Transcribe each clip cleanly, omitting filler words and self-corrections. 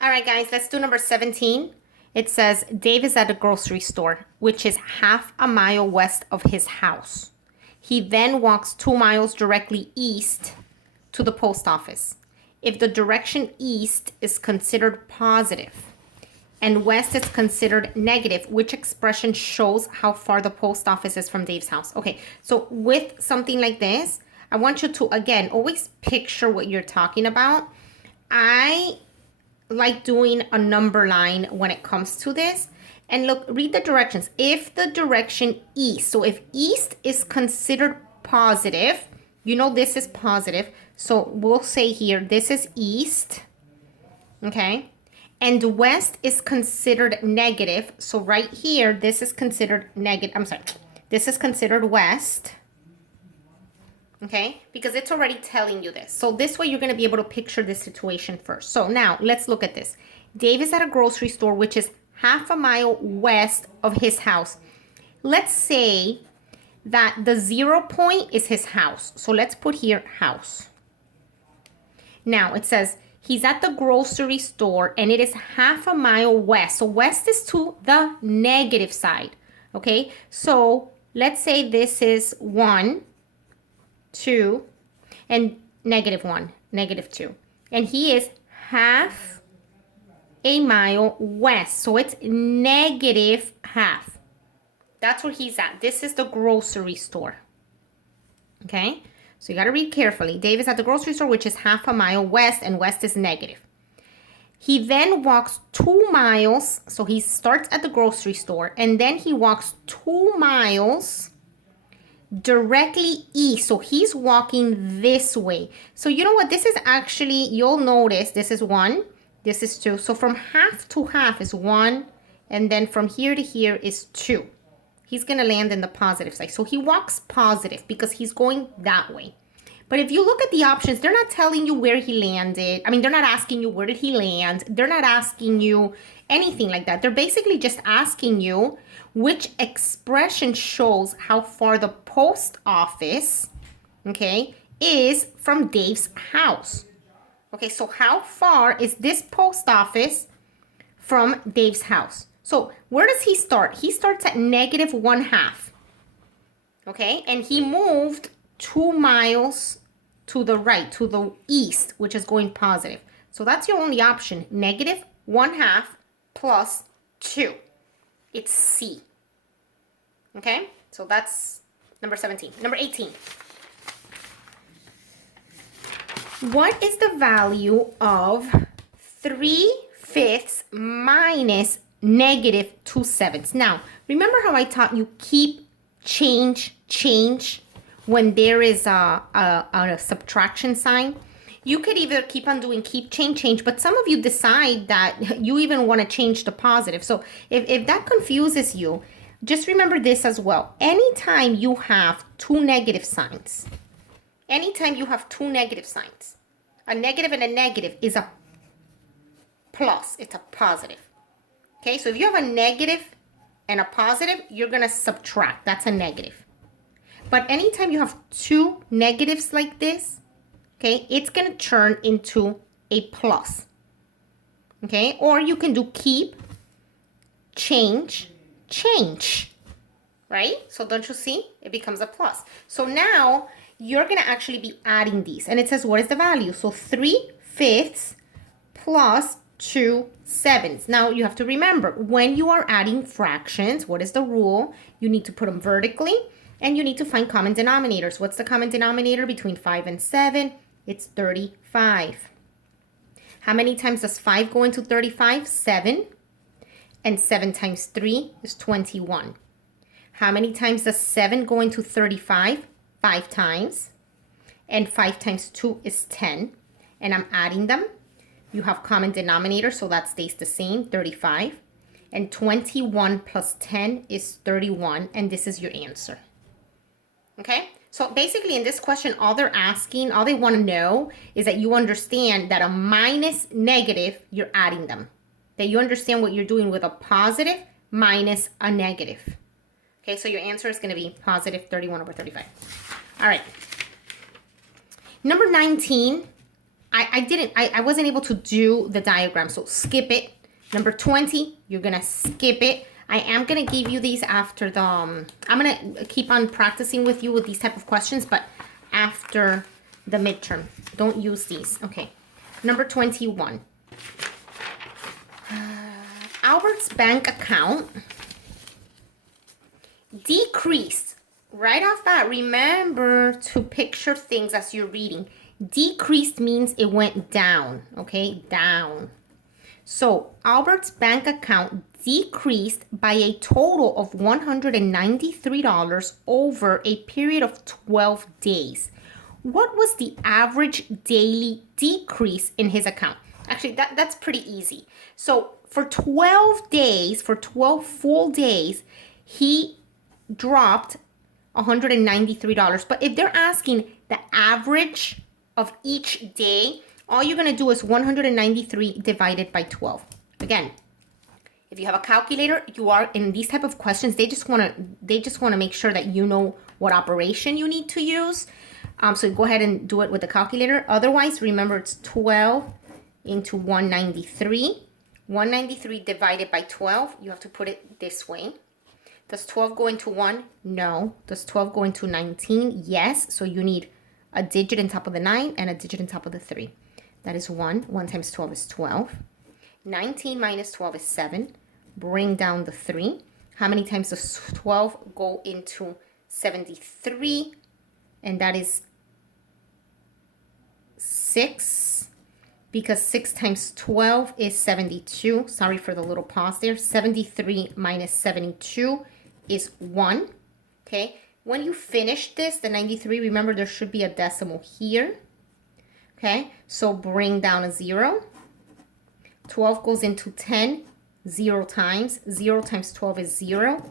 All right, guys, let's do number 17. It says Dave is at a grocery store, which is half a mile west of his house. He then walks 2 miles directly east to the post office. If the direction east is considered positive and west is considered negative, which expression shows how far the post office is from Dave's house? Okay, so with something like this, I want you to, again, always picture what you're talking about. I like doing a number line when it comes to this. And look, read the directions. If the direction east, so if east is considered positive, you know this is positive. So we'll say here, this is east, okay? And west is considered negative. So right here, this is considered negative. I'm sorry, this is considered west. Okay, because it's already telling you this. So this way you're going to be able to picture this situation first. So now let's look at this. Dave is at a grocery store, which is half a mile west of his house. Let's say that the 0 point is his house. So let's put here house. Now it says he's at the grocery store and it is half a mile west. So west is to the negative side. Okay, so let's say this is 1, 2, and -1, -2. And he is half a mile west. So it's -half. That's where he's at. This is the grocery store. Okay? So you got to read carefully. Dave is at the grocery store, which is half a mile west, and west is negative. He then walks 2 miles. So he starts at the grocery store, and then he walks 2 miles directly east. So he's walking this way. So you know what? This is actually, you'll notice this is 1, this is 2. So from half to half is 1, and then from here to here is 2. He's going to land in the positive side. So he walks positive because he's going that way. But if you look at the options, they're not telling you where he landed. I mean, they're not asking you where did he land. They're not asking you anything like that. They're basically just asking you which expression shows how far the post office, okay, is from Dave's house. Okay, so how far is this post office from Dave's house? So where does he start? He starts at -1/2. Okay, and he moved 2 miles to the right, to the east, which is going positive. So that's your only option, -1/2 plus 2. It's C. Okay, so that's number 17. Number 18. What is the value of 3/5 minus -2/7? Now, remember how I taught you keep, change when there is a subtraction sign? You could either keep on doing keep, change, but some of you decide that you even want to change the positive. So if that confuses you, just remember this as well. Anytime you have 2 negative signs, anytime you have 2 negative signs, a negative and a negative is a plus, it's a positive. Okay, so if you have a negative and a positive, you're going to subtract. That's a negative. But anytime you have 2 negatives like this, okay, it's going to turn into a plus. Okay, or you can do keep, change, right? So don't you see? It becomes a plus. So now you're going to actually be adding these. And it says, what is the value? So 3/5 plus 2/7. Now you have to remember, when you are adding fractions, what is the rule? You need to put them vertically, and you need to find common denominators. What's the common denominator between 5 and 7? It's 35. How many times does 5 go into 35? 7. And 7 times 3 is 21. How many times does 7 go into 35? 5 times. And 5 times 2 is 10. And I'm adding them. You have common denominator, so that stays the same, 35. And 21 plus 10 is 31. And this is your answer. Okay? So basically in this question, all they're asking, all they want to know is that you understand that a minus negative, you're adding them. That you understand what you're doing with a positive minus a negative. Okay, so your answer is going to be positive 31/35. All right. Number 19, I wasn't able to do the diagram, so skip it. Number 20, you're gonna skip it. I am gonna give you these after the, I'm gonna keep on practicing with you with these type of questions, but after the midterm. Don't use these. Okay. Number 21. Albert's bank account decreased. Right off bat, remember to picture things as you're reading. Decreased means it went down, okay? Down. So Albert's bank account decreased by a total of $193 over a period of 12 days. What was the average daily decrease in his account? Actually, that's pretty easy. So for 12 days, for 12 full days, he dropped $193. But if they're asking the average of each day, all you're going to do is 193 divided by 12. Again, if you have a calculator, you are in these type of questions, they just want to make sure that you know what operation you need to use. So go ahead and do it with the calculator. Otherwise, remember it's 12 into 193. 193 divided by 12, you have to put it this way. Does 12 go into 1? No. Does 12 go into 19? Yes. So you need a digit on top of the 9 and a digit on top of the 3. That is 1. 1 times 12 is 12. 19 minus 12 is 7. Bring down the 3. How many times does 12 go into 73? And that is 6. Because 6 times 12 is 72. Sorry for the little pause there. 73 minus 72 is 1. Okay. When you finish this, the 93, remember there should be a decimal here. Okay. So bring down a 0. 12 goes into 10. 0 times. 0 times 12 is 0.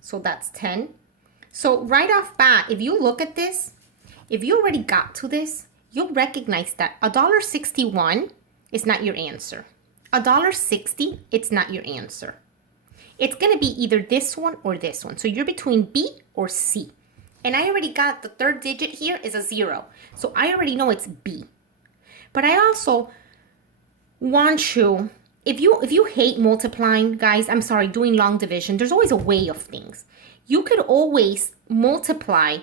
So that's 10. So right off bat, if you look at this, if you already got to this, you'll recognize that $1.61 is not your answer. $1.60, it's not your answer. It's going to be either this one or this one. So you're between B or C. And I already got the third digit here is a 0. So I already know it's B. But I also want you, if you hate multiplying, guys, I'm sorry, doing long division, there's always a way of things. You could always multiply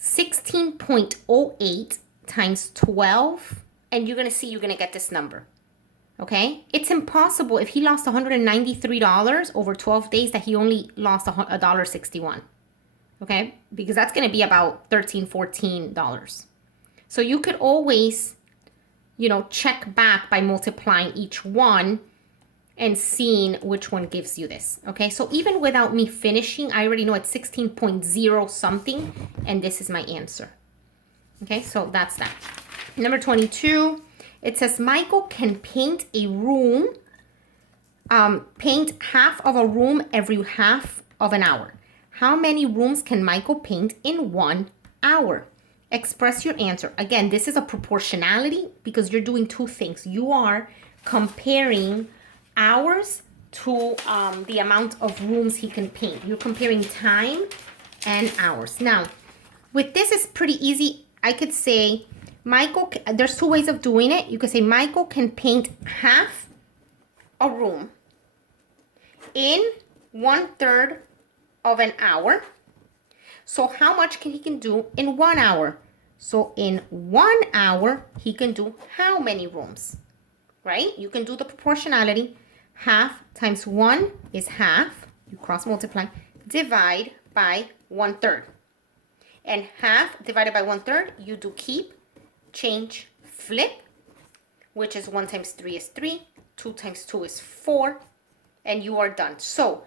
16.08 times 12, and you're going to see you're going to get this number. Okay? It's impossible if he lost $193 over 12 days that he only lost $1.61. Okay? Because that's going to be about $13, $14. So you could always, check back by multiplying each one and seeing which one gives you this. Okay? So even without me finishing, I already know it's 16.0 something, and this is my answer. Okay, so that's that. Number 22, it says Michael can paint a room, paint half of a room every half of an hour. How many rooms can Michael paint in 1 hour? Express your answer. Again, this is a proportionality because you're doing two things. You are comparing hours to the amount of rooms he can paint. You're comparing time and hours. Now, with this, it's pretty easy. I could say there's two ways of doing it. You could say Michael can paint half a room in 1/3 of an hour. So how much he can do in 1 hour? So in 1 hour, he can do how many rooms? Right? You can do the proportionality. Half times 1 is half. You cross multiply. Divide by 1/3. And half divided by 1/3, you do keep, change, flip, which is 1 times 3 is 3, 2 times 2 is 4, and you are done. So,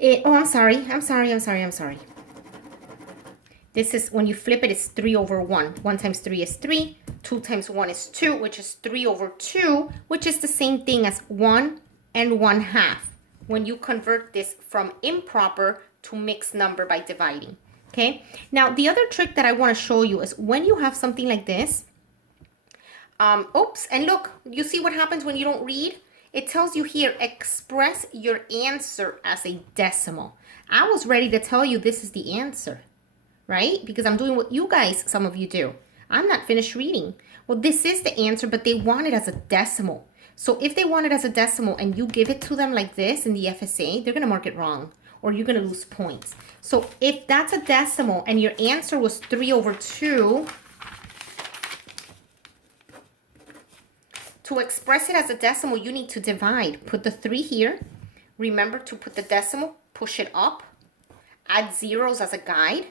I'm sorry. This is, when you flip it, it's 3 over 1. 1 times 3 is 3, 2 times 1 is 2, which is 3 over 2, which is the same thing as 1 and 1/2. When you convert this from improper to mixed number by dividing. Okay, now the other trick that I want to show you is when you have something like this, and look, you see what happens when you don't read? It tells you here, express your answer as a decimal. I was ready to tell you this is the answer, right? Because I'm doing what you guys, some of you do. I'm not finished reading. Well, this is the answer, but they want it as a decimal. So if they want it as a decimal and you give it to them like this in the FSA, they're going to mark it wrong or you're going to lose points. So if that's a decimal and your answer was 3/2, to express it as a decimal, you need to divide. Put the 3 here. Remember to put the decimal, push it up, add zeros as a guide.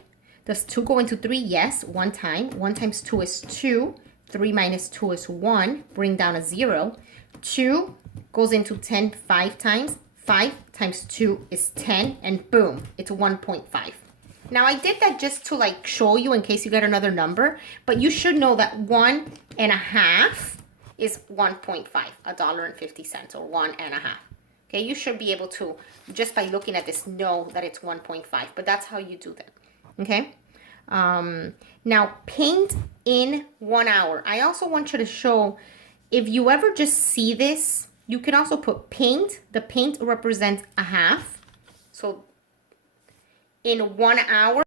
Does 2 go into 3? Yes, 1 time. 1 times 2 is 2. 3 minus 2 is 1. Bring down a 0. 2 goes into 10 5 times. 5 times 2 is 10. And boom, it's 1.5. Now, I did that just to like show you in case you get another number. But you should know that 1.5 is 1.5, $1.50 or 1.5. Okay, you should be able to, just by looking at this, know that it's 1.5. But that's how you do that. Okay. Now, paint in 1 hour. I also want you to show, if you ever just see this, you can also put paint. The paint represents a half. So in 1 hour.